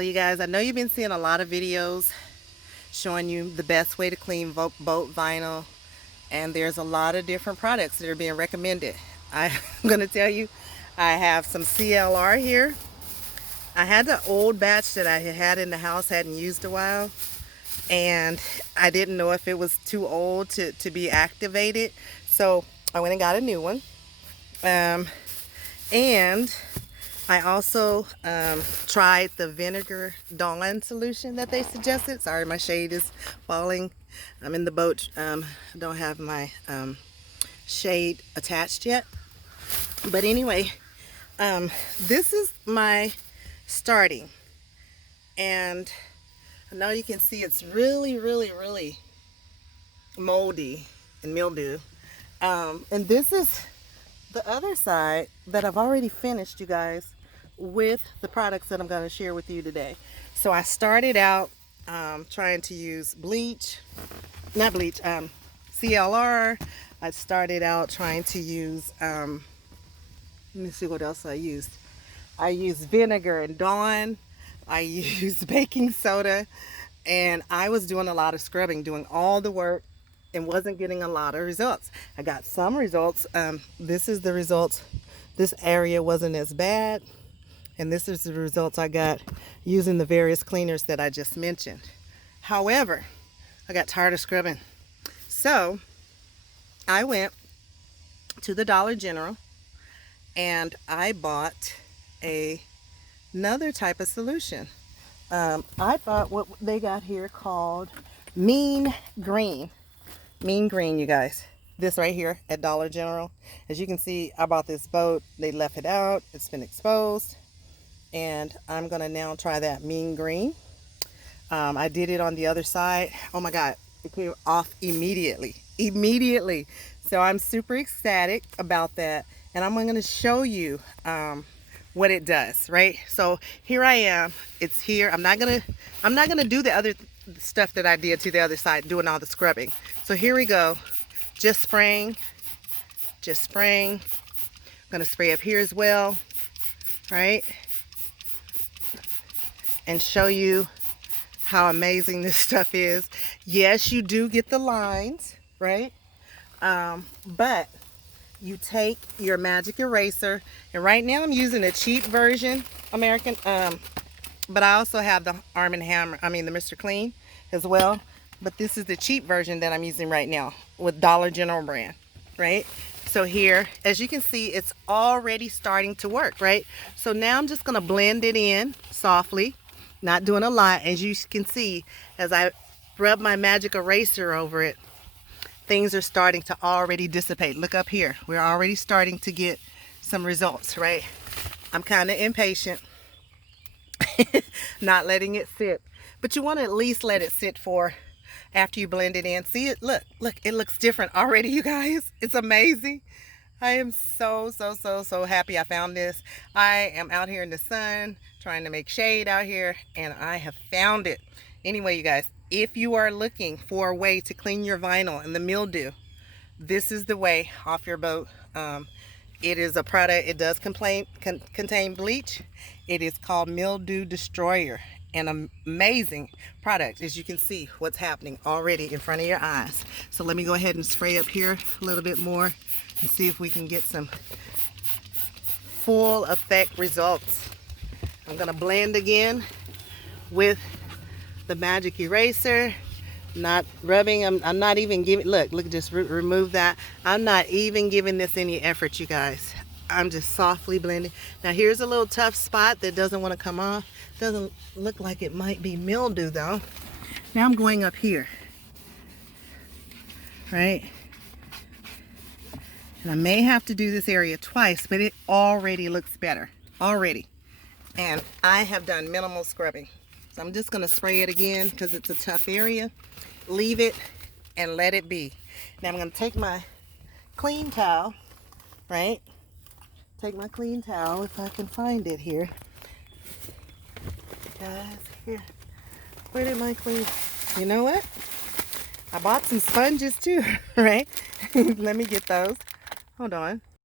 So you guys, I know you've been seeing a lot of videos showing you the best way to clean boat vinyl, and there's a lot of different products that are being recommended. I'm going to tell you, I have some CLR here. I had the old batch that I had in the house, hadn't used a while, and I didn't know if it was too old to be activated, so I went and got a new one. And I also tried the vinegar Dawn solution that they suggested. Sorry, my shade is falling. I'm in the boat. I don't have my shade attached yet. But anyway, this is my starting. And I know you can see it's really, really, really moldy and mildew. And this is the other side that I've already finished, you guys, with the products that I'm going to share with you today. So I started out trying to use CLR. I started out trying to use, let me see what else I used. I used vinegar and Dawn. I used baking soda, and I was doing a lot of scrubbing, doing all the work, and wasn't getting a lot of results. I got some results. This is the results. This area wasn't as bad, and this is the results I got using the various cleaners that I just mentioned. However, I got tired of scrubbing, so I went to the Dollar General and I bought another type of solution. I bought what they got here called Mean Green. Mean Green, you guys. This right here at Dollar General. As you can see, I bought this boat. They left it out. It's been exposed. And I'm going to now try that Mean Green. I did it on the other side. Oh my God. It came off immediately. Immediately. So I'm super ecstatic about that. And I'm going to show you what it does, right? So here I am. It's here. I'm not gonna do the other stuff that I did to the other side, doing all the scrubbing. So here we go. Just spraying. I'm gonna spray up here as well, right? And show you how amazing this stuff is. Yes, you do get the lines, right? But you take your magic eraser, and right now I'm using a cheap version, American, but I also have the Arm & Hammer, the Mr. Clean as well. But this is the cheap version that I'm using right now with Dollar General brand, right? So here, as you can see, it's already starting to work, right? So now I'm just gonna blend it in softly, not doing a lot. As you can see, as I rub my magic eraser over it, things are starting to already dissipate. Look up here. We're already starting to get some results, right? I'm kind of impatient, not letting it sit. But you want to at least let it sit for after you blend it in. See it? Look, it looks different already, you guys. It's amazing. I am so happy I found this. I am out here in the sun trying to make shade out here, and I have found it. Anyway, you guys, if you are looking for a way to clean your vinyl and the mildew, this is the way off your boat. It is a product. It does contain bleach. It is called Mildew Destroyer. An amazing product. As you can see what's happening already in front of your eyes. So let me go ahead and spray up here a little bit more and see if we can get some full effect results. I'm gonna blend again with the magic eraser, not rubbing. I'm not even giving, look, just remove that. I'm not even giving this any effort, you guys. I'm just softly blending. Now here's a little tough spot that doesn't want to come off. Doesn't look like it might be mildew though. Now I'm going up here, right? And I may have to do this area twice, but it already looks better, already. And I have done minimal scrubbing. So I'm just gonna spray it again because it's a tough area. Leave it and let it be. Now I'm gonna take my clean towel, right? Take my clean towel, if I can find it here. Guys, here. Where did my clean? You know what? I bought some sponges too, right? Let me get those. Hold on.